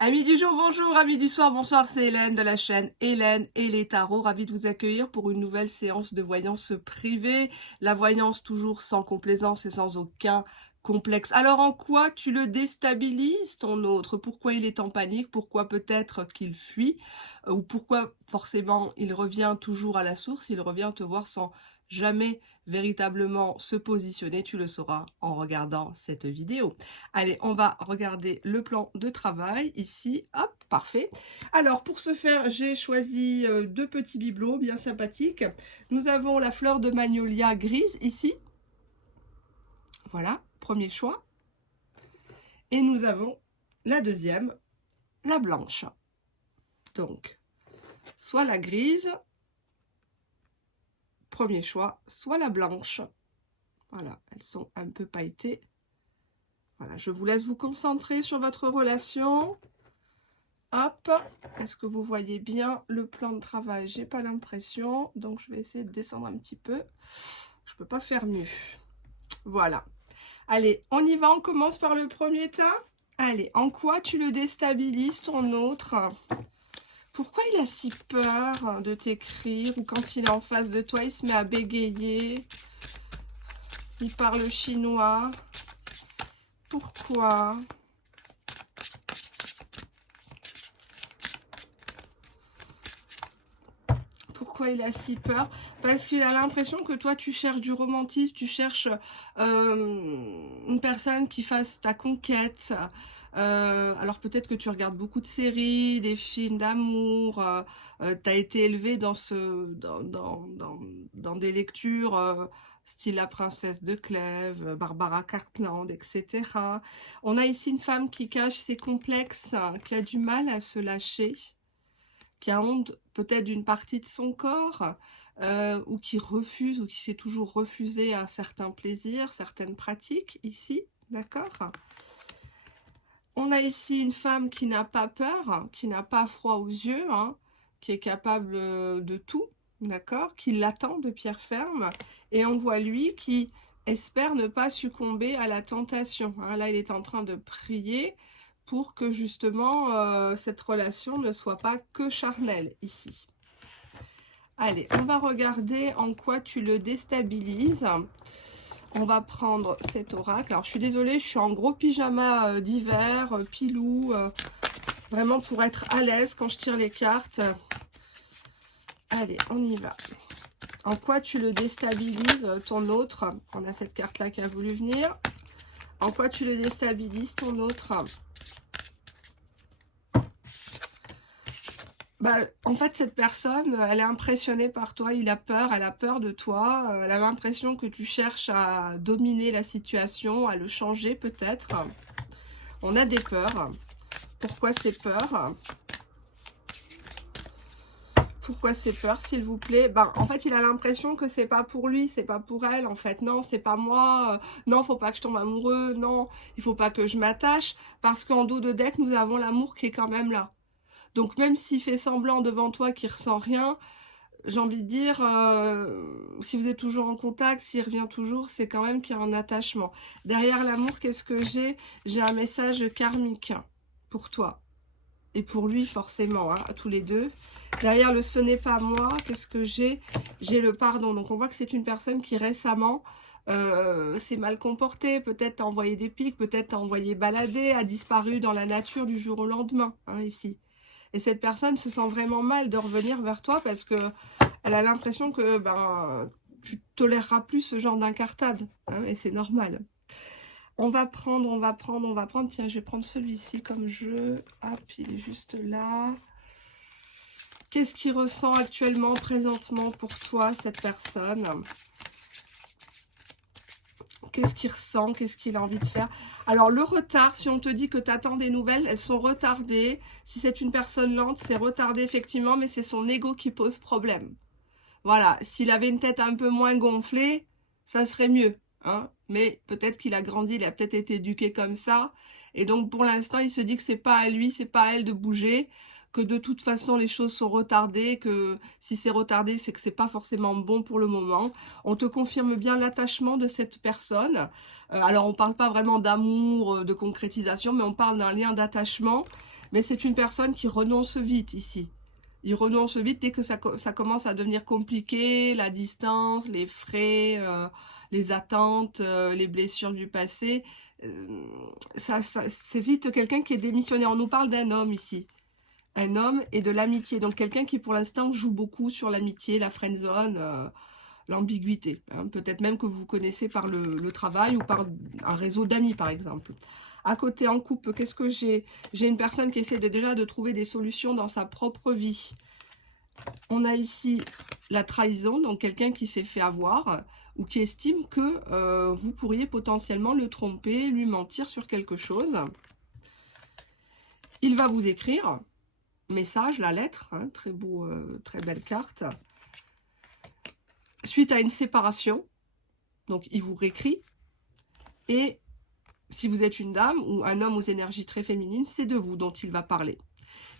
Amis du jour, bonjour, amis du soir, bonsoir, c'est Hélène de la chaîne Hélène et les tarots. Ravie de vous accueillir pour une nouvelle séance de voyance privée. La voyance toujours sans complaisance et sans aucun complexe. Alors en quoi tu le déstabilises ton autre? Pourquoi il est en panique? Pourquoi peut-être qu'il fuit? Ou pourquoi forcément il revient toujours à la source? Il revient te voir sans jamais véritablement se positionner. Tu le sauras en regardant cette vidéo. Allez, on va regarder le plan de travail ici. Hop, parfait. Alors, pour ce faire, j'ai choisi deux petits bibelots bien sympathiques. Nous avons la fleur de magnolia grise ici. Voilà, premier choix. Et nous avons la deuxième, la blanche. Donc, soit la grise, premier choix, soit la blanche. Voilà, elles sont un peu pailletées. Voilà, je vous laisse vous concentrer sur votre relation. Hop, est-ce que vous voyez bien le plan de travail? J'ai pas l'impression, donc je vais essayer de descendre un petit peu. Je peux pas faire mieux. Voilà. Allez, on y va, on commence par le premier tas. Allez, en quoi tu le déstabilises ton autre? Pourquoi il a si peur de t'écrire? Ou quand il est en face de toi, il se met à bégayer? Il parle chinois? Pourquoi? Pourquoi il a si peur? Parce qu'il a l'impression que toi tu cherches du romantisme, tu cherches une personne qui fasse ta conquête. Alors peut-être que tu regardes beaucoup de séries, des films d'amour, tu as été élevé dans des lectures style La Princesse de Clèves, Barbara Cartland, etc. On a ici une femme qui cache ses complexes, qui a du mal à se lâcher, qui a honte peut-être d'une partie de son corps, ou qui refuse, ou qui s'est toujours refusé à certains plaisirs, certaines pratiques, ici, d'accord? On a ici une femme qui n'a pas peur, qui n'a pas froid aux yeux, hein, qui est capable de tout, d'accord? Qui l'attend de pierre ferme, et on voit lui qui espère ne pas succomber à la tentation, hein. Là, il est en train de prier pour que justement cette relation ne soit pas que charnelle ici. Allez, on va regarder en quoi tu le déstabilises. On va prendre cet oracle. Alors, je suis désolée, je suis en gros pyjama d'hiver, pilou, vraiment pour être à l'aise quand je tire les cartes. Allez, on y va. En quoi tu le déstabilises, ton autre? On a cette carte-là qui a voulu venir. En quoi tu le déstabilises, ton autre? Bah, en fait, cette personne, elle est impressionnée par toi, il a peur, elle a peur de toi, elle a l'impression que tu cherches à dominer la situation, à le changer peut-être. On a des peurs. Pourquoi ces peurs? Pourquoi ces peurs, s'il vous plaît? Ben, en fait, il a l'impression que c'est pas pour lui, c'est pas pour elle, en fait. Non, c'est pas moi. Non, faut pas que je tombe amoureux. Non, il faut pas que je m'attache. Parce qu'en dos de deck, nous avons l'amour qui est quand même là. Donc même s'il fait semblant devant toi qu'il ressent rien, j'ai envie de dire, si vous êtes toujours en contact, s'il revient toujours, c'est quand même qu'il y a un attachement. Derrière l'amour, qu'est-ce que j'ai? J'ai un message karmique pour toi. Et pour lui, forcément, hein, tous les deux. Derrière le ce n'est pas moi, qu'est-ce que j'ai? J'ai le pardon. Donc on voit que c'est une personne qui récemment s'est mal comportée, peut-être t'a envoyé des pics, peut-être t'a envoyé balader, a disparu dans la nature du jour au lendemain, hein, ici. Et cette personne se sent vraiment mal de revenir vers toi parce que elle a l'impression que ben, tu toléreras plus ce genre d'incartade, hein, et c'est normal. On va prendre, on va prendre, on va prendre. Tiens, je vais prendre celui-ci comme jeu. Hop, il est juste là. Qu'est-ce qu'il ressent actuellement, présentement pour toi, cette personne? Qu'est-ce qu'il ressent? Qu'est-ce qu'il a envie de faire? Alors, le retard, si on te dit que tu attends des nouvelles, elles sont retardées. Si c'est une personne lente, c'est retardé effectivement, mais c'est son ego qui pose problème. Voilà, s'il avait une tête un peu moins gonflée, ça serait mieux, hein. Mais peut-être qu'il a grandi, il a peut-être été éduqué comme ça. Et donc, pour l'instant, il se dit que c'est pas à lui, c'est pas à elle de bouger, que de toute façon, les choses sont retardées, que si c'est retardé, c'est que c'est pas forcément bon pour le moment. On te confirme bien l'attachement de cette personne. Alors, on parle pas vraiment d'amour, de concrétisation, mais on parle d'un lien d'attachement. mais c'est une personne qui renonce vite ici. Il renonce vite dès que ça commence à devenir compliqué, la distance, les frais, les attentes, les blessures du passé. C'est vite quelqu'un qui est démissionné. On nous parle d'un homme ici. Un homme et de l'amitié. Donc quelqu'un qui pour l'instant joue beaucoup sur l'amitié, la friendzone, l'ambiguïté. Hein. Peut-être même que vous connaissez par le travail ou par un réseau d'amis par exemple. À côté, en couple, qu'est-ce que j'ai? J'ai une personne qui essaie déjà de trouver des solutions dans sa propre vie. On a ici la trahison, donc quelqu'un qui s'est fait avoir ou qui estime que vous pourriez potentiellement le tromper, lui mentir sur quelque chose. Il va vous écrire, message, la lettre, hein, très beau, très belle carte. Suite à une séparation, donc il vous réécrit et si vous êtes une dame ou un homme aux énergies très féminines, c'est de vous dont il va parler.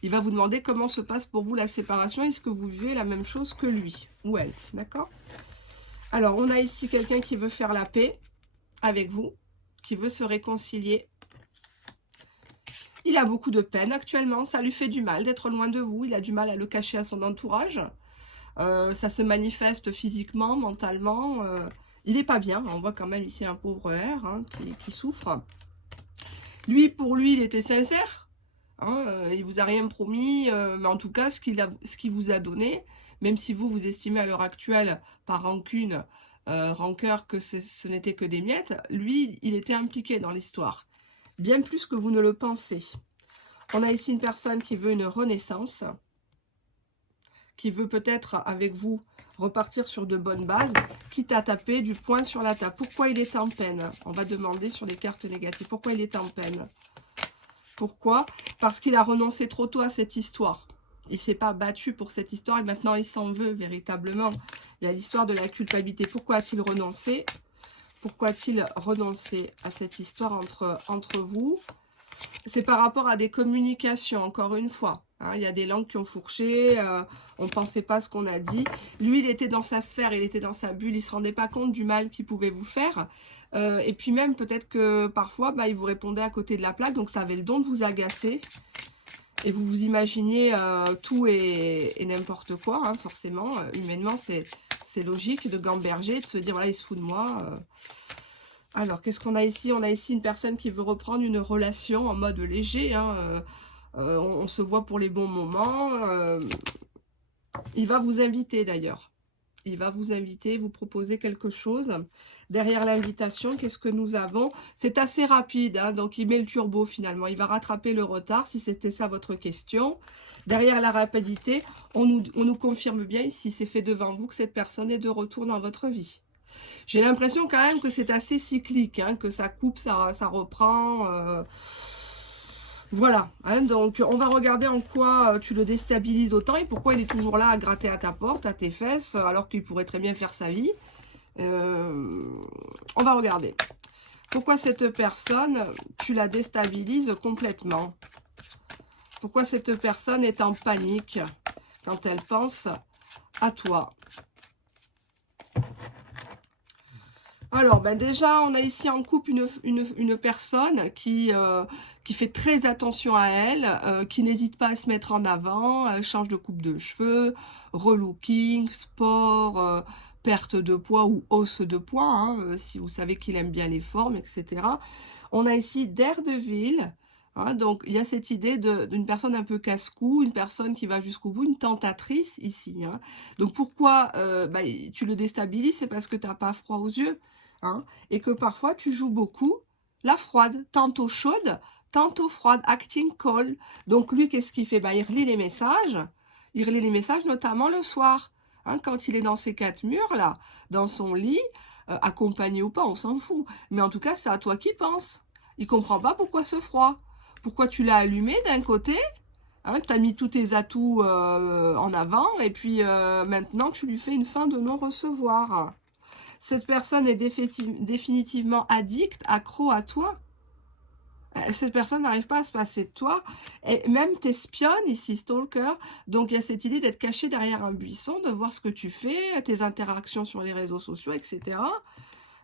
Il va vous demander comment se passe pour vous la séparation. Est-ce que vous vivez la même chose que lui ou elle? D'accord? Alors, on a ici quelqu'un qui veut faire la paix avec vous, qui veut se réconcilier. Il a beaucoup de peine actuellement. Ça lui fait du mal d'être loin de vous. Il a du mal à le cacher à son entourage. Ça se manifeste physiquement, mentalement. Il n'est pas bien, on voit quand même ici un pauvre R hein, qui souffre. Lui, pour lui, il était sincère. Hein, il vous a rien promis, mais en tout cas, ce qu'il vous a donné, même si vous estimez à l'heure actuelle, par rancune, rancœur, que ce n'était que des miettes, lui, il était impliqué dans l'histoire. Bien plus que vous ne le pensez. On a ici une personne qui veut une renaissance, qui veut peut-être, avec vous, repartir sur de bonnes bases, quitte à taper du poing sur la table. Pourquoi il est en peine? On va demander sur les cartes négatives. Pourquoi il est en peine? Pourquoi? Parce qu'il a renoncé trop tôt à cette histoire. Il ne s'est pas battu pour cette histoire et maintenant il s'en veut véritablement. Il y a l'histoire de la culpabilité. Pourquoi a-t-il renoncé? Pourquoi a-t-il renoncé à cette histoire entre vous? C'est par rapport à des communications, encore une fois. Hein, il y a des langues qui ont fourché, on ne pensait pas ce qu'on a dit. Lui, il était dans sa sphère, il était dans sa bulle, il ne se rendait pas compte du mal qu'il pouvait vous faire. Et puis même, peut-être que parfois, il vous répondait à côté de la plaque, donc ça avait le don de vous agacer. Et vous vous imaginiez tout et n'importe quoi, hein, forcément. Humainement, c'est logique de gamberger, de se dire, voilà, il se fout de moi. Alors, qu'est-ce qu'on a ici? On a ici une personne qui veut reprendre une relation en mode léger. Hein, on se voit pour les bons moments. Il va vous inviter d'ailleurs. Il va vous inviter, vous proposer quelque chose. Derrière l'invitation, qu'est-ce que nous avons? C'est assez rapide, hein, donc il met le turbo finalement. Il va rattraper le retard, si c'était ça votre question. Derrière la rapidité, on nous confirme bien ici, c'est fait devant vous, que cette personne est de retour dans votre vie. J'ai l'impression quand même que c'est assez cyclique, hein, que ça coupe, ça reprend. Voilà, hein, donc on va regarder en quoi tu le déstabilises autant et pourquoi il est toujours là à gratter à ta porte, à tes fesses, alors qu'il pourrait très bien faire sa vie. On va regarder. Pourquoi cette personne, tu la déstabilises complètement? Pourquoi cette personne est en panique quand elle pense à toi? Alors, déjà, on a ici en couple une personne qui fait très attention à elle, qui n'hésite pas à se mettre en avant, change de coupe de cheveux, relooking, sport, perte de poids ou hausse de poids, hein, si vous savez qu'il aime bien les formes, etc. On a ici Daredevil, hein, donc il y a cette idée d'une personne un peu casse-cou, une personne qui va jusqu'au bout, une tentatrice ici. Hein. Donc pourquoi tu le déstabilises? C'est parce que tu n'as pas froid aux yeux. Hein, et que parfois tu joues beaucoup la froide, tantôt chaude, tantôt froide, acting cold. Donc lui, qu'est-ce qu'il fait? Il relit les messages notamment le soir, hein, quand il est dans ses quatre murs là, dans son lit, accompagné ou pas, on s'en fout. Mais en tout cas, c'est à toi qu'il pense. Il comprend pas pourquoi ce froid. Pourquoi tu l'as allumé d'un côté, hein, tu as mis tous tes atouts en avant, et puis maintenant tu lui fais une fin de non-recevoir. Cette personne est définitivement addicte, accro à toi. Cette personne n'arrive pas à se passer de toi. Et même t'espionne ici, stalker. Donc il y a cette idée d'être caché derrière un buisson, de voir ce que tu fais, tes interactions sur les réseaux sociaux, etc.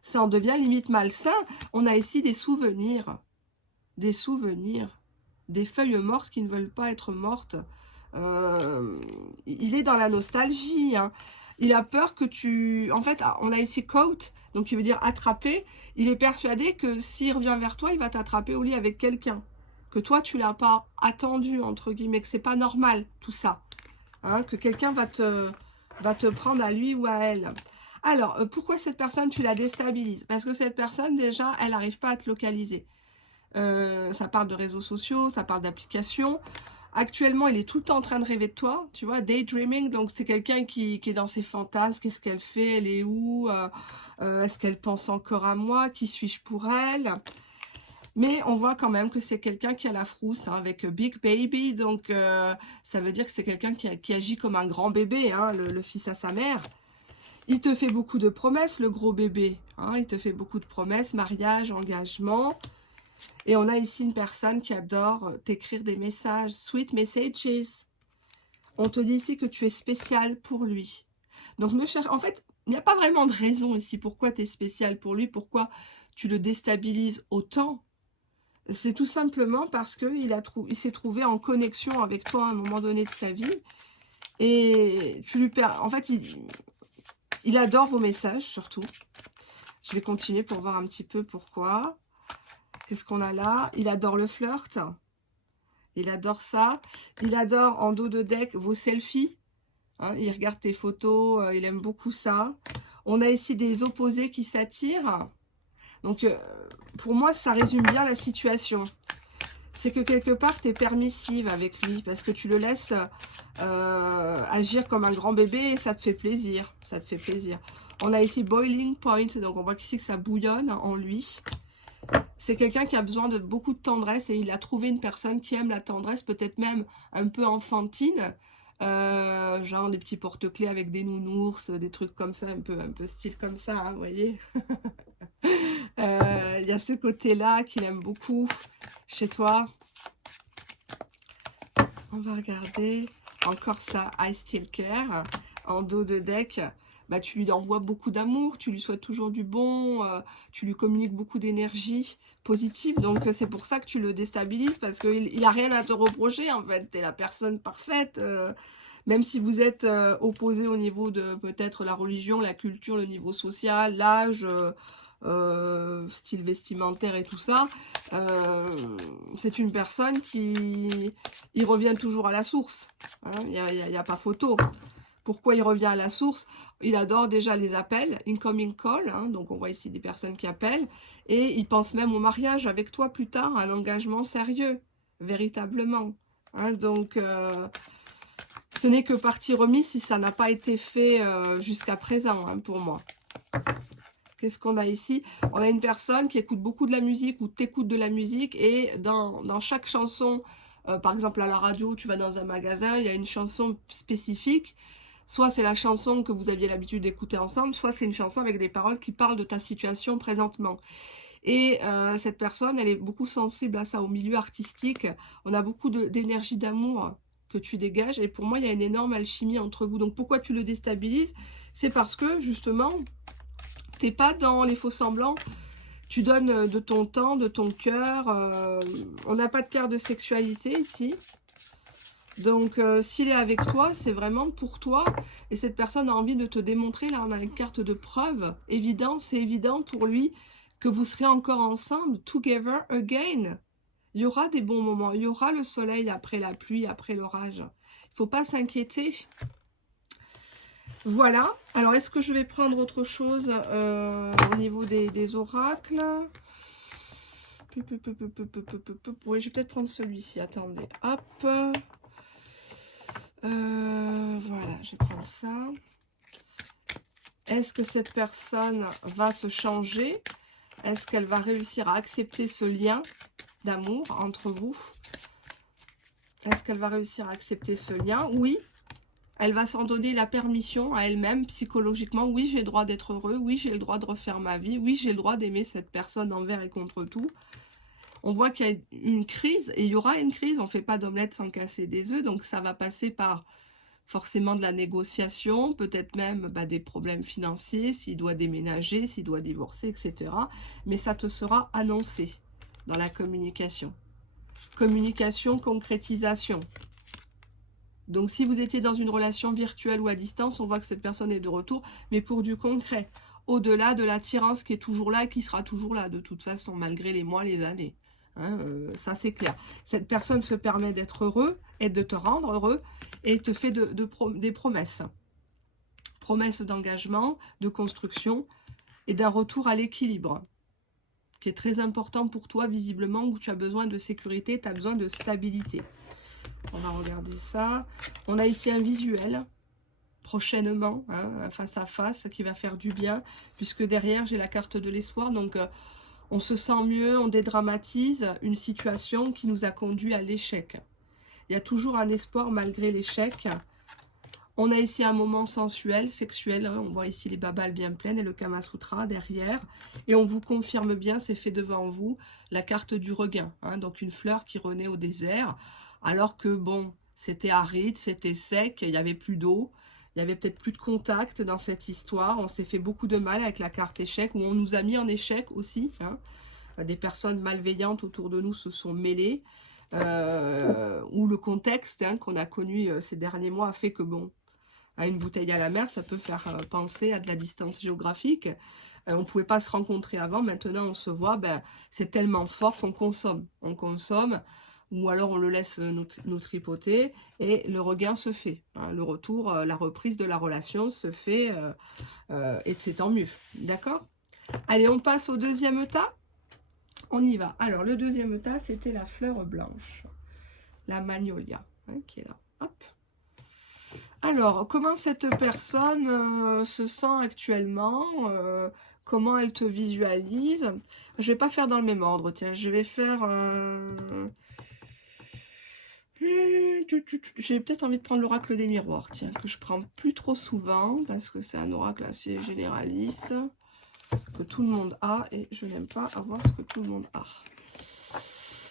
Ça en devient limite malsain. On a ici des souvenirs. Des souvenirs. des feuilles mortes qui ne veulent pas être mortes. Il est dans la nostalgie, hein. Il a peur que tu... En fait, on a ici caught, donc qui veut dire attraper. Il est persuadé que s'il revient vers toi, il va t'attraper au lit avec quelqu'un. Que toi, tu l'as pas attendu, entre guillemets, que c'est pas normal, tout ça. Hein, que quelqu'un va te prendre à lui ou à elle. Alors, pourquoi cette personne, tu la déstabilises? Parce que cette personne, déjà, elle n'arrive pas à te localiser. Ça parle de réseaux sociaux, ça parle d'applications. Actuellement, il est tout le temps en train de rêver de toi, tu vois, daydreaming, donc c'est quelqu'un qui est dans ses fantasmes, qu'est-ce qu'elle fait, elle est où, est-ce qu'elle pense encore à moi, qui suis-je pour elle? Mais on voit quand même que c'est quelqu'un qui a la frousse, hein, avec Big Baby, donc ça veut dire que c'est quelqu'un qui agit comme un grand bébé, hein, le fils à sa mère. Il te fait beaucoup de promesses, le gros bébé, hein, il te fait beaucoup de promesses, mariage, engagement. Et on a ici une personne qui adore t'écrire des messages, sweet messages. On te dit ici que tu es spécial pour lui. Donc ne cherche... En fait, il n'y a pas vraiment de raison ici pourquoi tu es spécial pour lui, pourquoi tu le déstabilises autant. C'est tout simplement parce qu'il il s'est trouvé en connexion avec toi à un moment donné de sa vie. Et tu lui perds... En fait, il adore vos messages, surtout. Je vais continuer pour voir un petit peu pourquoi. Qu'est-ce qu'on a là? Il adore le flirt. Il adore ça. Il adore en dos de deck vos selfies. Hein, il regarde tes photos. Il aime beaucoup ça. On a ici des opposés qui s'attirent. Donc, pour moi, ça résume bien la situation. C'est que quelque part, tu es permissive avec lui parce que tu le laisses agir comme un grand bébé et ça te fait plaisir. Ça te fait plaisir. On a ici boiling point. Donc, on voit qu'ici que ça bouillonne en lui. C'est quelqu'un qui a besoin de beaucoup de tendresse et il a trouvé une personne qui aime la tendresse, peut-être même un peu enfantine, genre des petits porte-clés avec des nounours, des trucs comme ça, un peu style comme ça, hein, vous voyez. Il y a ce côté-là qu'il aime beaucoup chez toi. On va regarder encore ça, I Still Care, en dos de deck. Bah, tu lui envoies beaucoup d'amour, tu lui souhaites toujours du bon, tu lui communiques beaucoup d'énergie positive. Donc, c'est pour ça que tu le déstabilises, parce qu'il n'a rien à te reprocher, en fait. Tu es la personne parfaite. Même si vous êtes opposés au niveau de peut-être la religion, la culture, le niveau social, l'âge, style vestimentaire et tout ça, c'est une personne qui il revient toujours à la source. Hein, il n'y a pas photo. Pourquoi il revient à la source? Il adore déjà les appels, incoming call, hein, donc on voit ici des personnes qui appellent, et il pense même au mariage avec toi plus tard, un engagement sérieux, véritablement. Hein, donc, ce n'est que partie remise si ça n'a pas été fait jusqu'à présent, hein, pour moi. Qu'est-ce qu'on a ici? On a une personne qui écoute beaucoup de la musique ou t'écoute de la musique, et dans chaque chanson, par exemple à la radio, tu vas dans un magasin, il y a une chanson spécifique. Soit c'est la chanson que vous aviez l'habitude d'écouter ensemble, soit c'est une chanson avec des paroles qui parlent de ta situation présentement. Et cette personne, elle est beaucoup sensible à ça, au milieu artistique. On a beaucoup d'énergie d'amour que tu dégages. Et pour moi, il y a une énorme alchimie entre vous. Donc pourquoi tu le déstabilises? C'est parce que, justement, t'es pas dans les faux semblants. Tu donnes de ton temps, de ton cœur. On n'a pas de carte de sexualité ici. Donc, s'il est avec toi, c'est vraiment pour toi. Et cette personne a envie de te démontrer. Là, on a une carte de preuve. Évident, c'est évident pour lui que vous serez encore ensemble. Together again. Il y aura des bons moments. Il y aura le soleil après la pluie, après l'orage. Il ne faut pas s'inquiéter. Voilà. Alors, est-ce que je vais prendre autre chose au niveau des oracles? Oui, je vais peut-être prendre celui-ci. Attendez. Hop. Voilà, je vais prendre ça. Est-ce que cette personne va se changer? Est-ce qu'elle va réussir à accepter ce lien d'amour entre vous? Est-ce qu'elle va réussir à accepter ce lien? Oui. Elle va s'en donner la permission à elle-même, psychologiquement. Oui, j'ai le droit d'être heureux. Oui, j'ai le droit de refaire ma vie. Oui, j'ai le droit d'aimer cette personne envers et contre tout. On voit qu'il y a une crise, et il y aura une crise. On ne fait pas d'omelette sans casser des œufs. Donc, ça va passer par forcément de la négociation, peut-être même des problèmes financiers, s'il doit déménager, s'il doit divorcer, etc. Mais ça te sera annoncé dans la communication. Communication, concrétisation. Donc, si vous étiez dans une relation virtuelle ou à distance, on voit que cette personne est de retour, mais pour du concret. Au-delà de l'attirance qui est toujours là et qui sera toujours là, de toute façon, malgré les mois, les années. Hein, ça, c'est clair. Cette personne se permet d'être heureux et de te rendre heureux et te fait des promesses. Promesses d'engagement, de construction et d'un retour à l'équilibre, qui est très important pour toi, visiblement, où tu as besoin de sécurité, tu as besoin de stabilité. On va regarder ça. On a ici un visuel, prochainement, hein, face à face, qui va faire du bien, puisque derrière, j'ai la carte de l'espoir. Donc, on se sent mieux, on dédramatise une situation qui nous a conduit à l'échec. Il y a toujours un espoir malgré l'échec. On a ici un moment sensuel, sexuel. Hein, on voit ici les babales bien pleines et le Kama Sutra derrière. Et on vous confirme bien, c'est fait devant vous, la carte du regain. Hein, donc, une fleur qui renaît au désert. Alors que, bon, c'était aride, c'était sec, il n'y avait plus d'eau, il n'y avait peut-être plus de contact dans cette histoire. On s'est fait beaucoup de mal avec la carte échec, où on nous a mis en échec aussi. Hein. Des personnes malveillantes autour de nous se sont mêlées, où le contexte hein, qu'on a connu ces derniers mois a fait que, bon, à une bouteille à la mer, ça peut faire penser à de la distance géographique. On ne pouvait pas se rencontrer avant, maintenant on se voit, ben, c'est tellement fort qu'on consomme. On consomme. Ou alors on le laisse nous tripoter et le regain se fait. Hein, le retour, la reprise de la relation se fait et c'est tant mieux. D'accord? Allez, on passe au deuxième tas. On y va. Alors, le deuxième tas, c'était la fleur blanche. La magnolia, hein, qui est là. Hop. Alors, comment cette personne se sent actuellement comment elle te visualise? Je vais pas faire dans le même ordre. Tiens, je vais faire... J'ai peut-être envie de prendre l'oracle des miroirs, tiens, que je prends plus trop souvent, parce que c'est un oracle assez généraliste, que tout le monde a, et je n'aime pas avoir ce que tout le monde a.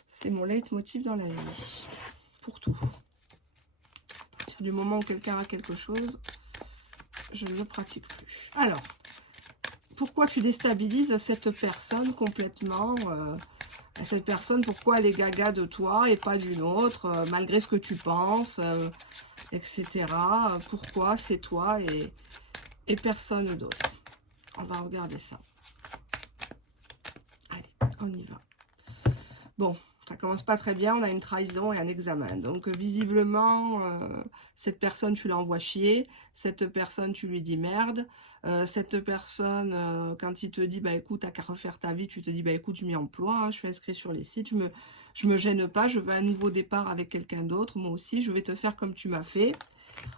C'est mon leitmotiv dans la vie, pour tout. À partir du moment où quelqu'un a quelque chose, je ne le pratique plus. Alors, pourquoi tu déstabilises cette personne complètement cette personne, pourquoi elle est gaga de toi et pas d'une autre, malgré ce que tu penses, etc. Pourquoi c'est toi et personne d'autre. On va regarder ça. Allez, on y va. Bon, ça commence pas très bien, on a une trahison et un examen. Donc, visiblement, cette personne, tu l'envoies chier. Cette personne, tu lui dis merde. Cette personne, quand il te dit, bah écoute, t'as qu'à refaire ta vie, tu te dis, bah écoute, je m'y emploie, hein, je suis inscrit sur les sites, je me gêne pas, je veux un nouveau départ avec quelqu'un d'autre, moi aussi, je vais te faire comme tu m'as fait.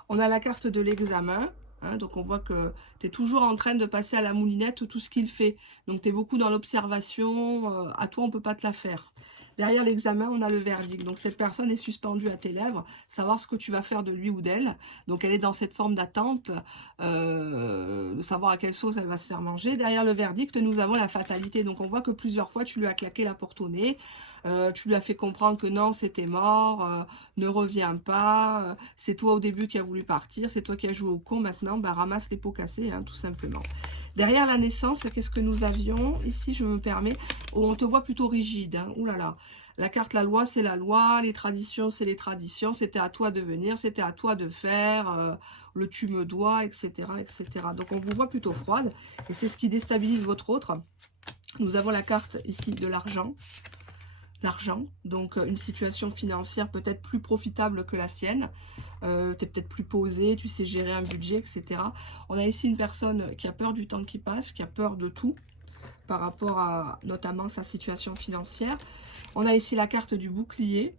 On a la carte de l'examen, hein, donc on voit que tu es toujours en train de passer à la moulinette tout ce qu'il fait. Donc tu es beaucoup dans l'observation, à toi on peut pas te la faire. Derrière l'examen, on a le verdict. Donc, cette personne est suspendue à tes lèvres, savoir ce que tu vas faire de lui ou d'elle. Donc, elle est dans cette forme d'attente, de savoir à quelle sauce elle va se faire manger. Derrière le verdict, nous avons la fatalité. Donc, on voit que plusieurs fois, tu lui as claqué la porte au nez. Tu lui as fait comprendre que non, c'était mort, ne reviens pas. C'est toi au début qui as voulu partir. C'est toi qui as joué au con. Maintenant, bah, ramasse les pots cassés, hein, tout simplement. Derrière la naissance, qu'est-ce que nous avions? Ici, je me permets, on te voit plutôt rigide. Hein. Ouh là là. La carte, la loi, c'est la loi. Les traditions, c'est les traditions. C'était à toi de venir, c'était à toi de faire. Le tu me dois, etc., etc. Donc, on vous voit plutôt froide. Et c'est ce qui déstabilise votre autre. Nous avons la carte ici de l'argent. L'argent, donc une situation financière peut-être plus profitable que la sienne. Tu es peut-être plus posé, tu sais gérer un budget, etc. On a ici une personne qui a peur du temps qui passe, qui a peur de tout, par rapport à notamment sa situation financière. On a ici la carte du bouclier,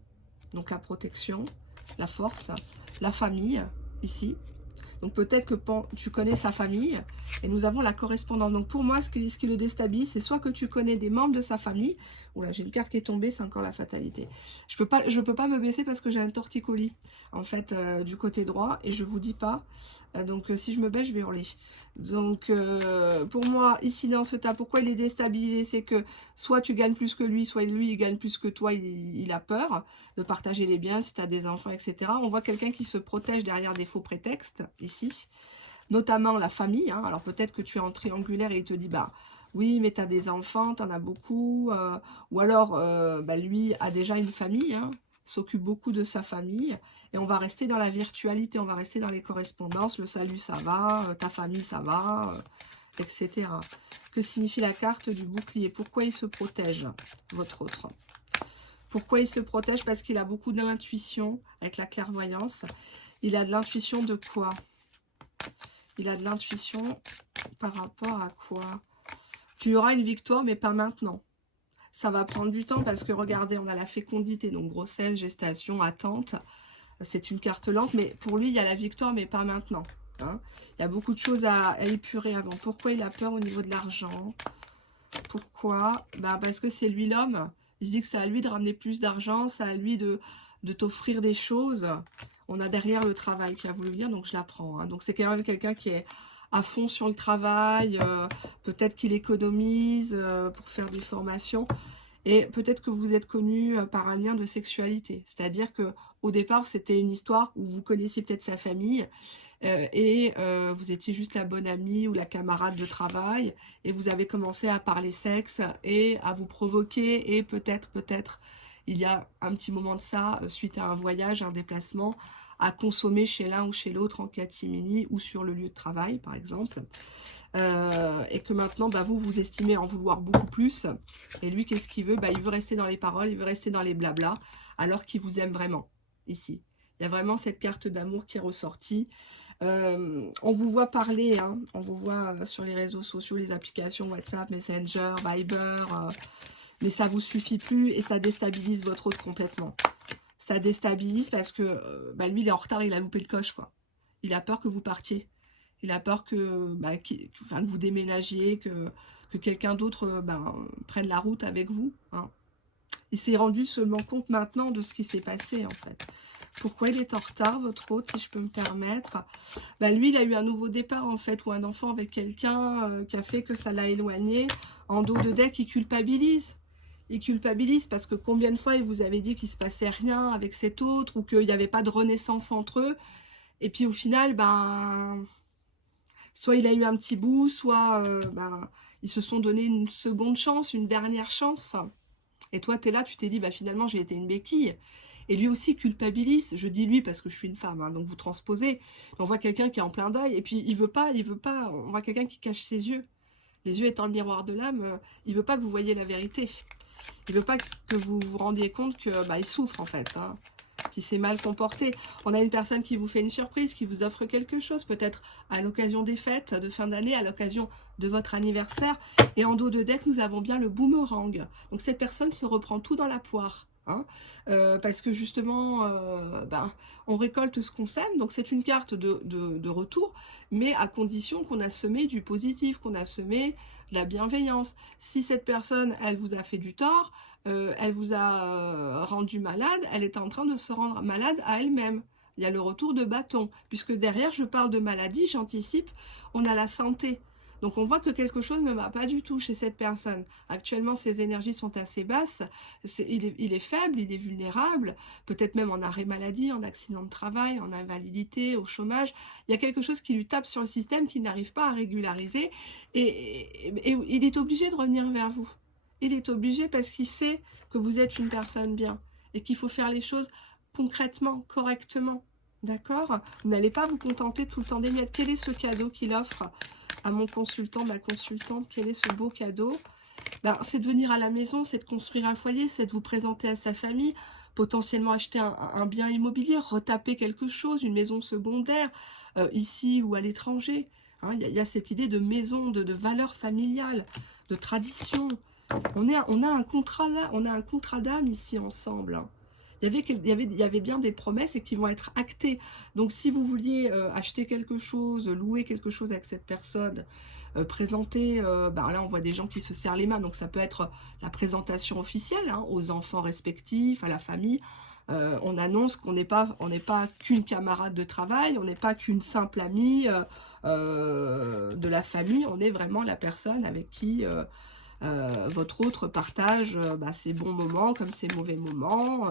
donc la protection, la force, la famille, ici. Donc peut-être que tu connais sa famille, et nous avons la correspondance. Donc pour moi, ce qui le déstabilise, c'est soit que tu connais des membres de sa famille. Oula, j'ai une carte qui est tombée, c'est encore la fatalité. Je peux pas me baisser parce que j'ai un torticolis, en fait, du côté droit, et je vous dis pas. Donc si je me baisse, je vais hurler. Donc pour moi, ici dans ce tas, pourquoi il est déstabilisé? C'est que soit tu gagnes plus que lui, soit lui il gagne plus que toi, il a peur de partager les biens si tu as des enfants, etc. On voit quelqu'un qui se protège derrière des faux prétextes, ici. Notamment la famille. Hein. Alors peut-être que tu es en triangulaire et il te dit, bah oui, mais tu as des enfants, tu en as beaucoup. Ou alors, lui a déjà une famille, hein, s'occupe beaucoup de sa famille. Et on va rester dans la virtualité, on va rester dans les correspondances. Le salut, ça va, ta famille, ça va, etc. Que signifie la carte du bouclier? Pourquoi il se protège, votre autre? Pourquoi il se protège? Parce qu'il a beaucoup d'intuition avec la clairvoyance. Il a de l'intuition de quoi? Il a de l'intuition par rapport à quoi? Tu auras une victoire, mais pas maintenant. Ça va prendre du temps parce que, regardez, on a la fécondité, donc grossesse, gestation, attente. C'est une carte lente, mais pour lui, il y a la victoire, mais pas maintenant. Hein. Il y a beaucoup de choses à épurer avant. Pourquoi il a peur au niveau de l'argent? Pourquoi? Parce que c'est lui l'homme. Il se dit que c'est à lui de ramener plus d'argent, c'est à lui de t'offrir des choses. On a derrière le travail qui a voulu venir, donc je la prends. Hein. Donc c'est quand même quelqu'un qui est à fond sur le travail, peut-être qu'il économise pour faire des formations. Et peut-être que vous êtes connu par un lien de sexualité. C'est-à-dire que au départ, c'était une histoire où vous connaissiez peut-être sa famille vous étiez juste la bonne amie ou la camarade de travail et vous avez commencé à parler sexe et à vous provoquer et peut-être, il y a un petit moment de ça, suite à un voyage, un déplacement, à consommer chez l'un ou chez l'autre en catimini ou sur le lieu de travail, par exemple. Et que maintenant, vous estimez en vouloir beaucoup plus. Et lui, qu'est-ce qu'il veut? Il veut rester dans les paroles, il veut rester dans les blablas, alors qu'il vous aime vraiment, ici. Il y a vraiment cette carte d'amour qui est ressortie. On vous voit parler, hein, on vous voit sur les réseaux sociaux, les applications WhatsApp, Messenger, Viber, mais ça vous suffit plus et ça déstabilise votre autre complètement. Ça déstabilise parce que lui, il est en retard, il a loupé le coche, quoi. Il a peur que vous partiez. Il a peur que vous déménagiez, que quelqu'un d'autre prenne la route avec vous. Hein. Il s'est rendu seulement compte maintenant de ce qui s'est passé, en fait. Pourquoi il est en retard, votre hôte, si je peux me permettre? Lui, il a eu un nouveau départ, en fait, ou un enfant avec quelqu'un qui a fait que ça l'a éloigné. En dos de deck, il culpabilise. Il culpabilise parce que combien de fois il vous avait dit qu'il se passait rien avec cet autre ou qu'il n'y avait pas de renaissance entre eux. Et puis au final, soit il a eu un petit bout, soit ils se sont donné une seconde chance, une dernière chance. Et toi, tu es là, tu t'es dit, finalement, j'ai été une béquille. Et lui aussi culpabilise. Je dis lui parce que je suis une femme, hein, donc vous transposez. On voit quelqu'un qui est en plein deuil, et puis il veut pas. On voit quelqu'un qui cache ses yeux. Les yeux étant le miroir de l'âme, il veut pas que vous voyiez la vérité. Il veut pas que vous vous rendiez compte que il souffre en fait, hein, qu'il s'est mal comporté. On a une personne qui vous fait une surprise, qui vous offre quelque chose, peut-être à l'occasion des fêtes de fin d'année, à l'occasion de votre anniversaire. Et en dos de deck, nous avons bien le boomerang. Donc cette personne se reprend tout dans la poire. Hein, parce que justement, on récolte ce qu'on sème. Donc c'est une carte de retour, mais à condition qu'on a semé du positif, qu'on a semé de la bienveillance. Si cette personne, elle vous a fait du tort, elle vous a rendu malade, elle est en train de se rendre malade à elle-même. Il y a le retour de bâton, puisque derrière, je parle de maladie, j'anticipe, on a la santé. Donc on voit que quelque chose ne va pas du tout chez cette personne. Actuellement, ses énergies sont assez basses, il est faible, il est vulnérable, peut-être même en arrêt maladie, en accident de travail, en invalidité, au chômage. Il y a quelque chose qui lui tape sur le système, qu'il n'arrive pas à régulariser, et il est obligé de revenir vers vous. Il est obligé parce qu'il sait que vous êtes une personne bien, et qu'il faut faire les choses concrètement, correctement. D'accord? Vous n'allez pas vous contenter tout le temps des miettes. Quel est ce cadeau qu'il offre à mon consultant, ma consultante? Quel est ce beau cadeau? C'est de venir à la maison, c'est de construire un foyer, c'est de vous présenter à sa famille, potentiellement acheter un bien immobilier, retaper quelque chose, une maison secondaire, ici ou à l'étranger. Hein, y a cette idée de maison, de valeur familiale, de tradition. On a un contrat d'âme ici ensemble. Hein. Il y avait bien des promesses et qui vont être actées. Donc si vous vouliez acheter quelque chose, louer quelque chose avec cette personne, présenter, là on voit des gens qui se serrent les mains, donc ça peut être la présentation officielle hein, aux enfants respectifs, à la famille. On annonce qu'on n'est pas qu'une camarade de travail, on n'est pas qu'une simple amie de la famille, on est vraiment la personne avec qui votre autre partage ses bons moments comme ses mauvais moments,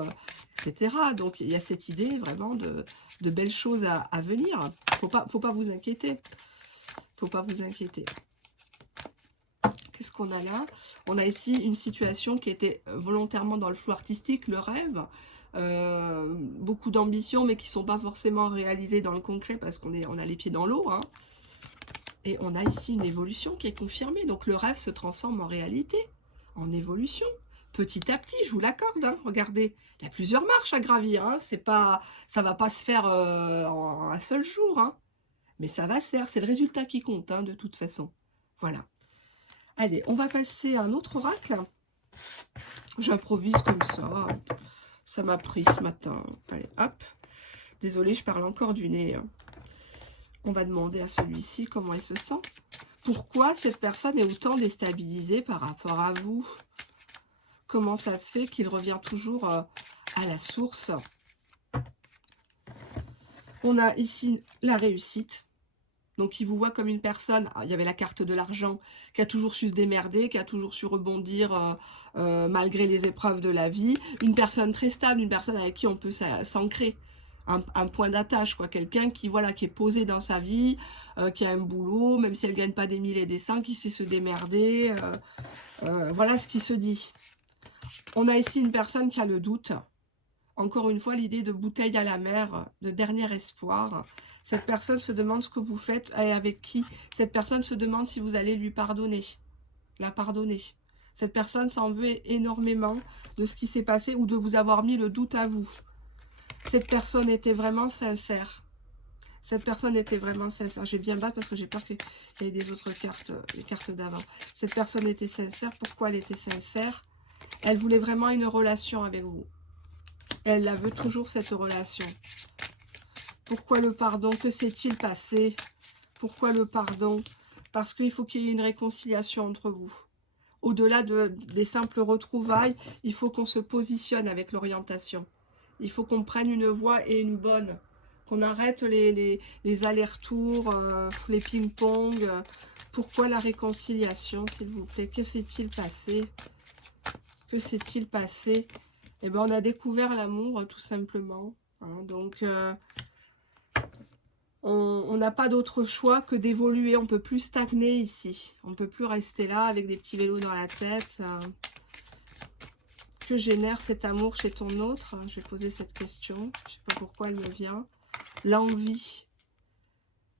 etc. Donc il y a cette idée vraiment de belles choses à venir. Faut pas vous inquiéter. Faut pas vous inquiéter. qu'est-ce qu'on a là? On a ici une situation qui était volontairement dans le flou artistique, le rêve. Beaucoup d'ambitions, mais qui ne sont pas forcément réalisées dans le concret parce on a les pieds dans l'eau. Hein. Et on a ici une évolution qui est confirmée. Donc le rêve se transforme en réalité, en évolution. Petit à petit, je vous l'accorde. Hein. Regardez, il y a plusieurs marches à gravir. Hein. Ça ne va pas se faire en un seul jour. Hein. Mais ça va se faire. C'est le résultat qui compte, hein, de toute façon. Voilà. Allez, on va passer à un autre oracle. J'improvise comme ça. Ça m'a pris ce matin. Allez, hop. Désolée, je parle encore du nez. On va demander à celui-ci comment il se sent. Pourquoi cette personne est autant déstabilisée par rapport à vous? Comment ça se fait qu'il revient toujours à la source? On a ici la réussite. Donc, il vous voit comme une personne, il y avait la carte de l'argent, qui a toujours su se démerder, qui a toujours su rebondir malgré les épreuves de la vie. Une personne très stable, une personne avec qui on peut s'ancrer. Un point d'attache, quoi. Quelqu'un qui, voilà, qui est posé dans sa vie, qui a un boulot, même si elle ne gagne pas des mille et des cents, qui sait se démerder. Voilà ce qui se dit. On a ici une personne qui a le doute. Encore une fois, l'idée de bouteille à la mer, de dernier espoir. Cette personne se demande ce que vous faites et avec qui. Cette personne se demande si vous allez lui pardonner. La pardonner. Cette personne s'en veut énormément de ce qui s'est passé ou de vous avoir mis le doute à vous. Cette personne était vraiment sincère. Cette personne était vraiment sincère. J'ai bien bas parce que j'ai peur qu'il y ait des autres cartes, les cartes d'avant. Cette personne était sincère. Pourquoi elle était sincère? Elle voulait vraiment une relation avec vous. Elle la veut toujours, cette relation. Pourquoi le pardon? Que s'est-il passé? Pourquoi le pardon? Parce qu'il faut qu'il y ait une réconciliation entre vous. Au-delà des simples retrouvailles, il faut qu'on se positionne avec l'orientation. Il faut qu'on prenne une voie et une bonne. Qu'on arrête les allers-retours, les ping-pong. Pourquoi la réconciliation, s'il vous plaît? Que s'est-il passé? Que s'est-il passé? Eh bien, on a découvert l'amour, tout simplement. Hein, donc, on n'a pas d'autre choix que d'évoluer. On ne peut plus stagner ici. On ne peut plus rester là avec des petits vélos dans la tête. Que génère cet amour chez ton autre? Je vais poser cette question. Je ne sais pas pourquoi elle me vient. L'envie.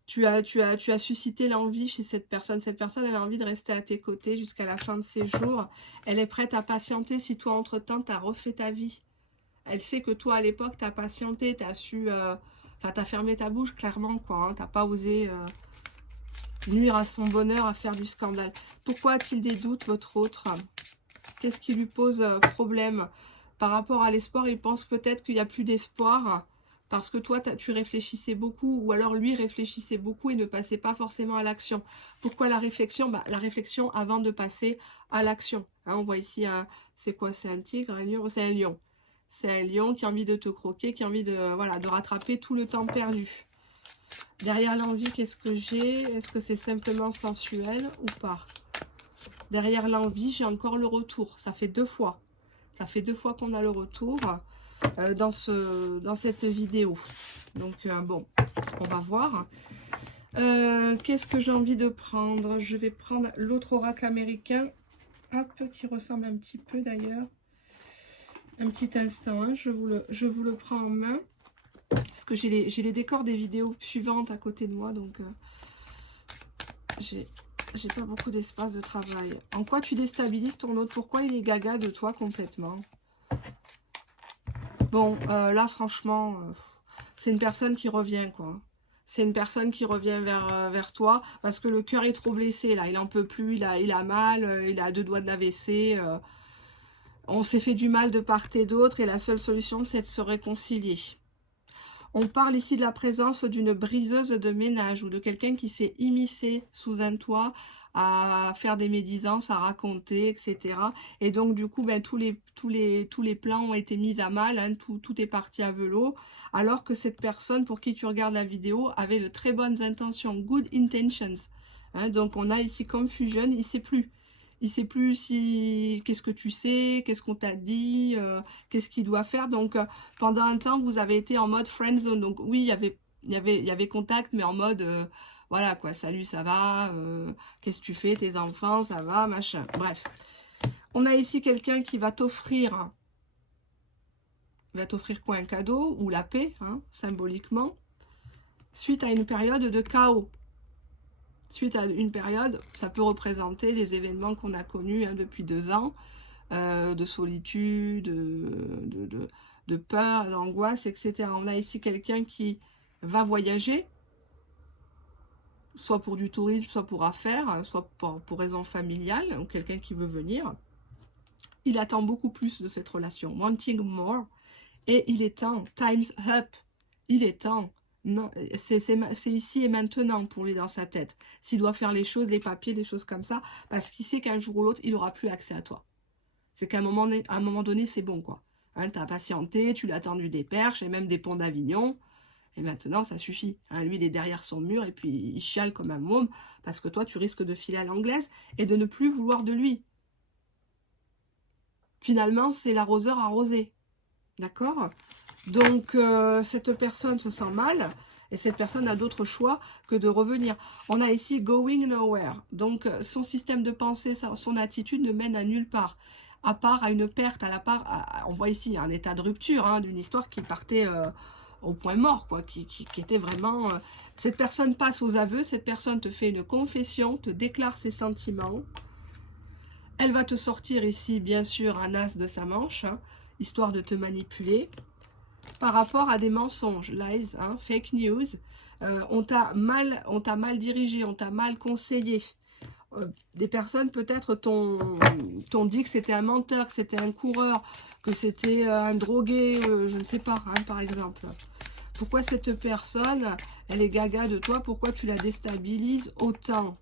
Tu as suscité l'envie chez cette personne. Cette personne, elle a envie de rester à tes côtés jusqu'à la fin de ses jours. Elle est prête à patienter si toi, entre-temps, tu as refait ta vie. Elle sait que toi, à l'époque, tu as patienté, tu as su... Enfin, tu as fermé ta bouche, clairement, quoi. Hein, tu n'as pas osé nuire à son bonheur, à faire du scandale. Pourquoi a-t-il des doutes, votre autre? Qu'est-ce qui lui pose problème? Par rapport à l'espoir, il pense peut-être qu'il n'y a plus d'espoir parce que toi, tu réfléchissais beaucoup ou alors lui réfléchissait beaucoup et ne passait pas forcément à l'action. Pourquoi la réflexion? La réflexion avant de passer à l'action. Hein, on voit ici, c'est quoi? C'est un tigre, un lion? C'est un lion. C'est un lion qui a envie de te croquer, qui a envie de, voilà, de rattraper tout le temps perdu. Derrière l'envie, qu'est-ce que j'ai? Est-ce que c'est simplement sensuel ou pas? Derrière l'envie, j'ai encore le retour. Ça fait 2 fois. Ça fait 2 fois qu'on a le retour dans cette vidéo. Donc, bon, on va voir. Qu'est-ce que j'ai envie de prendre? Je vais prendre l'autre oracle américain. Hop, qui ressemble un petit peu d'ailleurs. Un petit instant, hein, je vous le prends en main. Parce que j'ai les décors des vidéos suivantes à côté de moi. Donc, j'ai pas beaucoup d'espace de travail. En quoi tu déstabilises ton autre? Pourquoi il est gaga de toi complètement? Bon, là, franchement, c'est une personne qui revient, quoi. C'est une personne qui revient vers toi parce que le cœur est trop blessé, là. Il en peut plus, il a mal, il a 2 doigts de l'AVC. On s'est fait du mal de part et d'autre et la seule solution, c'est de se réconcilier. On parle ici de la présence d'une briseuse de ménage ou de quelqu'un qui s'est immiscé sous un toit à faire des médisances, à raconter, etc. Et donc, du coup, ben, tous les plans ont été mis à mal, hein, tout est parti à velo, alors que cette personne pour qui tu regardes la vidéo avait de très bonnes intentions, good intentions. Hein, donc, on a ici confusion, il ne sait plus. Il ne sait plus si qu'est-ce que tu sais, qu'est-ce qu'on t'a dit, qu'est-ce qu'il doit faire. Donc, pendant un temps, vous avez été en mode friend zone. Donc, oui, il y avait contact, mais en mode, Voilà quoi, salut, ça va, qu'est-ce que tu fais, tes enfants, ça va, machin. Bref. On a ici quelqu'un qui va t'offrir quoi, un cadeau ou la paix, hein, symboliquement, suite à une période de chaos. Suite à une période, ça peut représenter les événements qu'on a connus, hein, depuis 2 ans, de solitude, de peur, d'angoisse, etc. On a ici quelqu'un qui va voyager, soit pour du tourisme, soit pour affaires, soit pour raison familiale, ou quelqu'un qui veut venir. Il attend beaucoup plus de cette relation. Wanting more. Et il est temps. Time's up. Il est temps. Non, c'est ici et maintenant pour lui dans sa tête. S'il doit faire les choses, les papiers, les choses comme ça, parce qu'il sait qu'un jour ou l'autre, il n'aura plus accès à toi. C'est qu'à un moment donné, c'est bon, quoi. Hein, t'as patienté, tu l'as tendu des perches et même des ponts d'Avignon. Et maintenant, ça suffit. Hein, lui, il est derrière son mur et puis il chiale comme un môme parce que toi, tu risques de filer à l'anglaise et de ne plus vouloir de lui. Finalement, c'est l'arroseur arrosé. D'accord? Donc, cette personne se sent mal et cette personne a d'autres choix que de revenir. On a ici going nowhere. Donc, son système de pensée, son attitude ne mène à nulle part. À part à une perte, on voit ici un état de rupture, hein, d'une histoire qui partait au point mort, quoi, qui était vraiment... cette personne passe aux aveux, cette personne te fait une confession, te déclare ses sentiments. Elle va te sortir ici, bien sûr, un as de sa manche, hein, histoire de te manipuler par rapport à des mensonges, lies, hein, fake news. On t'a mal dirigé, on t'a mal conseillé. Des personnes peut-être t'ont dit que c'était un menteur, que c'était un coureur, que c'était un drogué, je ne sais pas, hein, par exemple. Pourquoi cette personne, elle est gaga de toi? Pourquoi tu la déstabilises autant?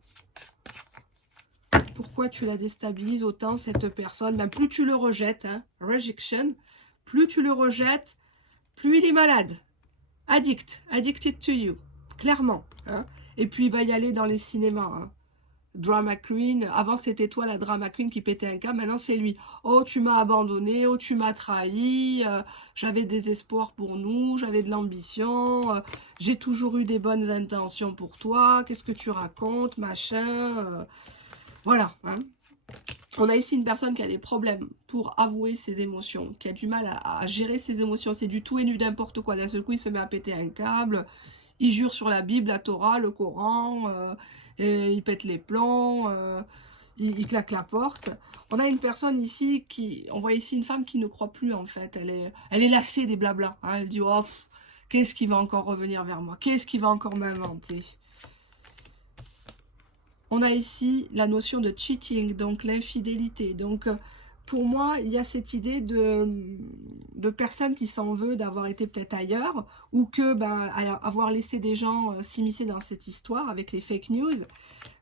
Pourquoi tu la déstabilises autant, cette personne? Ben, plus tu le rejettes, hein, rejection, plus tu le rejettes, plus il est malade. Addicted to you, clairement. Hein. Et puis il va y aller dans les cinémas. Hein. Drama queen, avant c'était toi la drama queen qui pétait un câble, maintenant c'est lui. Oh, tu m'as abandonné, oh, tu m'as trahi, j'avais des espoirs pour nous, j'avais de l'ambition, j'ai toujours eu des bonnes intentions pour toi, qu'est-ce que tu racontes, machin. Voilà. Hein. On a ici une personne qui a des problèmes pour avouer ses émotions, qui a du mal à gérer ses émotions. C'est du tout et du n'importe quoi. D'un seul coup, il se met à péter un câble, il jure sur la Bible, la Torah, le Coran, il pète les plombs, il claque la porte. On a une personne ici on voit ici une femme qui ne croit plus en fait. Elle est lassée des blablas. Hein. Elle dit, oh, qu'est-ce qui va encore revenir vers moi? Qu'est-ce qui va encore m'inventer? On a ici la notion de cheating, donc l'infidélité. Donc, pour moi, il y a cette idée de personne qui s'en veut d'avoir été peut-être ailleurs, ou que avoir laissé des gens s'immiscer dans cette histoire avec les fake news.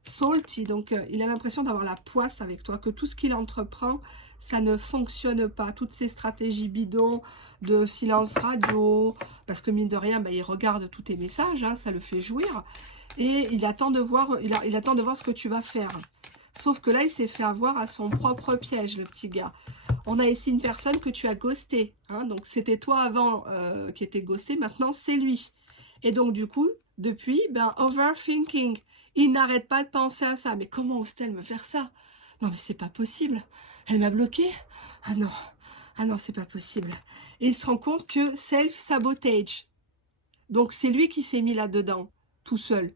Salty, donc il a l'impression d'avoir la poisse avec toi, que tout ce qu'il entreprend, ça ne fonctionne pas. Toutes ces stratégies bidons de silence radio, parce que mine de rien, il regarde tous tes messages, hein, ça le fait jouir. Et il attend de voir, il attend de voir ce que tu vas faire. Sauf que là, il s'est fait avoir à son propre piège, le petit gars. On a ici une personne que tu as ghosté. Hein, donc, c'était toi avant qui était ghosté. Maintenant, c'est lui. Et donc, du coup, depuis, overthinking. Il n'arrête pas de penser à ça. Mais comment ose-t-elle me faire ça? Non, mais c'est pas possible. Elle m'a bloqué? Ah non, c'est pas possible. Et il se rend compte que self-sabotage. Donc, c'est lui qui s'est mis là-dedans, tout seul.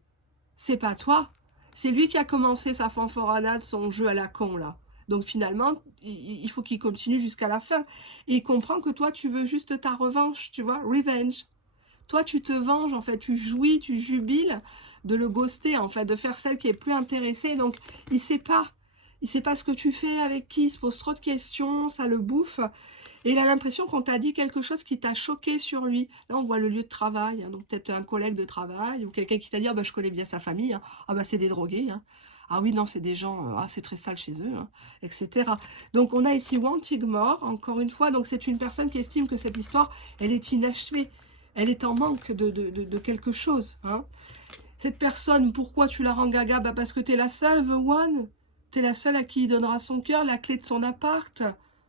C'est pas toi. C'est lui qui a commencé sa fanforanade, son jeu à la con, là. Donc finalement, il faut qu'il continue jusqu'à la fin. Et il comprend que toi, tu veux juste ta revanche, tu vois, revenge. Toi, tu te venges, en fait, tu jouis, tu jubiles de le ghoster, en fait, de faire celle qui est plus intéressée. Donc, il sait pas. Il sait pas ce que tu fais, avec qui, il se pose trop de questions, ça le bouffe. Et il a l'impression qu'on t'a dit quelque chose qui t'a choqué sur lui. Là, on voit le lieu de travail, hein, donc peut-être un collègue de travail ou quelqu'un qui t'a dit « Ah je connais bien sa famille, hein. Ah c'est des drogués, hein. Ah oui, non, c'est des gens, c'est très sale chez eux, hein, etc. » Donc, on a ici Wanting More, encore une fois. Donc, c'est une personne qui estime que cette histoire, elle est inachevée. Elle est en manque de quelque chose. Hein. Cette personne, pourquoi tu la rends gaga? Parce que tu es la seule, the one. Tu es la seule à qui il donnera son cœur, la clé de son appart.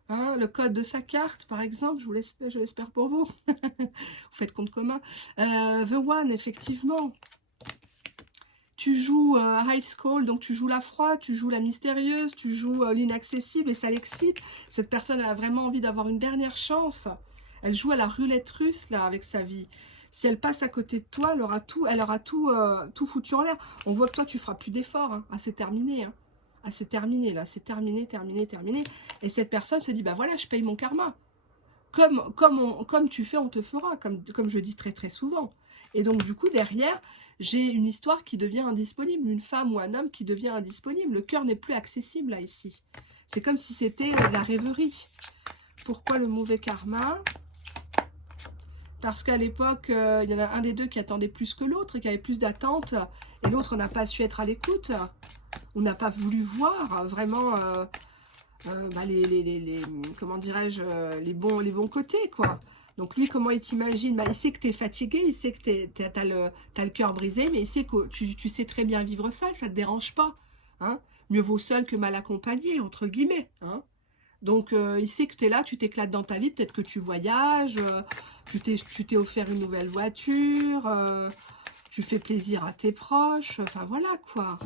Hein, le code de sa carte, par exemple, je l'espère pour vous. Vous faites compte commun. The One, effectivement. Tu joues high school, donc tu joues la froide, tu joues la mystérieuse, tu joues l'inaccessible et ça l'excite. Cette personne, elle a vraiment envie d'avoir une dernière chance. Elle joue à la roulette russe, là, avec sa vie. Si elle passe à côté de toi, elle aura tout foutu en l'air. On voit que toi, tu feras plus d'efforts. Hein. Ah, c'est terminé. Hein. Ah, c'est terminé, là. C'est terminé, terminé, terminé. Et cette personne se dit, bah voilà, je paye mon karma. Comme tu fais, on te fera, comme je dis très très souvent. Et donc du coup, derrière, j'ai une histoire qui devient indisponible, une femme ou un homme qui devient indisponible. Le cœur n'est plus accessible là, ici. C'est comme si c'était de la rêverie. Pourquoi le mauvais karma? Parce qu'à l'époque, il y en a un des deux qui attendait plus que l'autre, et qui avait plus d'attentes, et l'autre n'a pas su être à l'écoute, ou n'a pas voulu voir vraiment... bah, comment dirais-je, les bons côtés, quoi. Donc lui, comment il t'imagine? Bah, il sait que tu es fatigué, il sait que t'as le cœur brisé, mais il sait que tu sais très bien vivre seul, ça ne te dérange pas. Hein. Mieux vaut seul que mal accompagné, entre guillemets. Hein. Donc il sait que tu es là, tu t'éclates dans ta vie, peut-être que tu voyages, tu t'es offert une nouvelle voiture, tu fais plaisir à tes proches, enfin voilà quoi.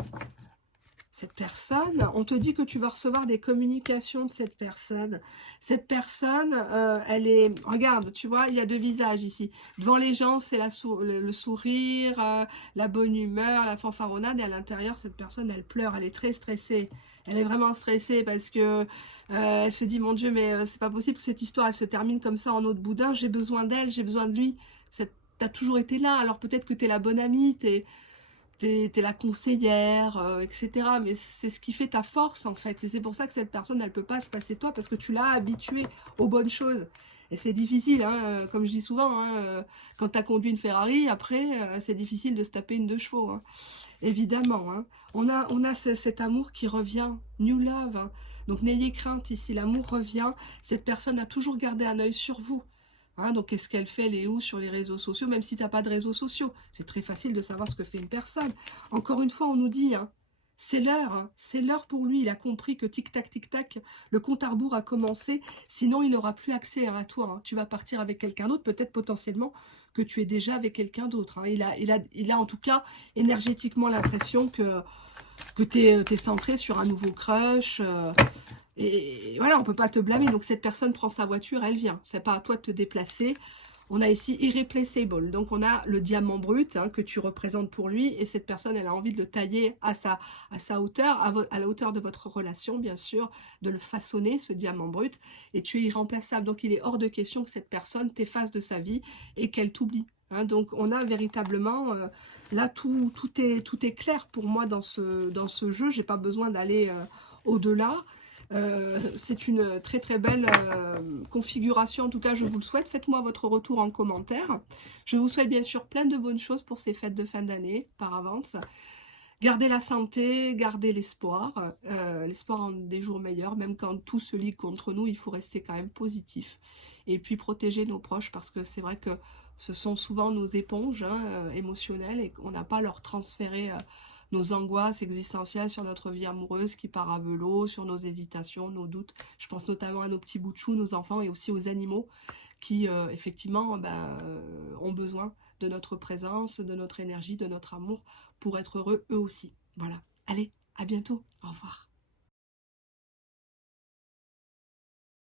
Cette personne, on te dit que tu vas recevoir des communications de cette personne. Cette personne, elle est... Regarde, tu vois, il y a deux visages ici. Devant les gens, c'est le sourire, la bonne humeur, la fanfaronnade. Et à l'intérieur, cette personne, elle pleure, elle est très stressée. Elle est vraiment stressée parce que elle se dit, mon Dieu, mais c'est pas possible que cette histoire, elle se termine comme ça en eau de boudin. J'ai besoin d'elle, j'ai besoin de lui. T'as toujours été là, alors peut-être que t'es la bonne amie, t'es la conseillère, etc. Mais c'est ce qui fait ta force, en fait. Et c'est pour ça que cette personne, elle peut pas se passer de toi, parce que tu l'as habituée aux bonnes choses. Et c'est difficile, hein, comme je dis souvent, hein, quand tu as conduit une Ferrari, après, c'est difficile de se taper une 2 chevaux. Hein. Évidemment, hein. On a cet amour qui revient, new love. Hein. Donc n'ayez crainte ici, l'amour revient. Cette personne a toujours gardé un œil sur vous. Hein, donc, qu'est-ce qu'elle fait, elle est où sur les réseaux sociaux, même si tu n'as pas de réseaux sociaux. C'est très facile de savoir ce que fait une personne. Encore une fois, on nous dit, hein, c'est l'heure pour lui. Il a compris que tic-tac, le compte à rebours a commencé. Sinon, il n'aura plus accès à toi. Hein. Tu vas partir avec quelqu'un d'autre, peut-être potentiellement que tu es déjà avec quelqu'un d'autre. Hein. Il a en tout cas énergétiquement l'impression que tu es centré sur un nouveau crush. Et voilà, on peut pas te blâmer. Donc cette personne prend sa voiture, elle vient. C'est pas à toi de te déplacer. On a ici irreplaceable. Donc on a le diamant brut hein, que tu représentes pour lui. Et cette personne, elle a envie de le tailler à sa hauteur, à la hauteur de votre relation, bien sûr, de le façonner, ce diamant brut. Et tu es irremplaçable. Donc il est hors de question que cette personne t'efface de sa vie et qu'elle t'oublie. Hein. Donc on a véritablement... là, tout est clair pour moi dans ce jeu. J'ai pas besoin d'aller au-delà. C'est une très très belle configuration, en tout cas je vous le souhaite. Faites-moi votre retour en commentaire. Je vous souhaite bien sûr plein de bonnes choses pour ces fêtes de fin d'année par avance. Gardez la santé, gardez l'espoir, l'espoir en des jours meilleurs, même quand tout se lit contre nous, il faut rester quand même positif. Et puis protéger nos proches parce que c'est vrai que ce sont souvent nos éponges hein, émotionnelles et qu'on n'a pas à leur transférer nos angoisses existentielles sur notre vie amoureuse qui part à velo, sur nos hésitations, nos doutes. Je pense notamment à nos petits bouts de chou, nos enfants et aussi aux animaux qui effectivement ont besoin de notre présence, de notre énergie, de notre amour pour être heureux eux aussi. Voilà. Allez, à bientôt. Au revoir.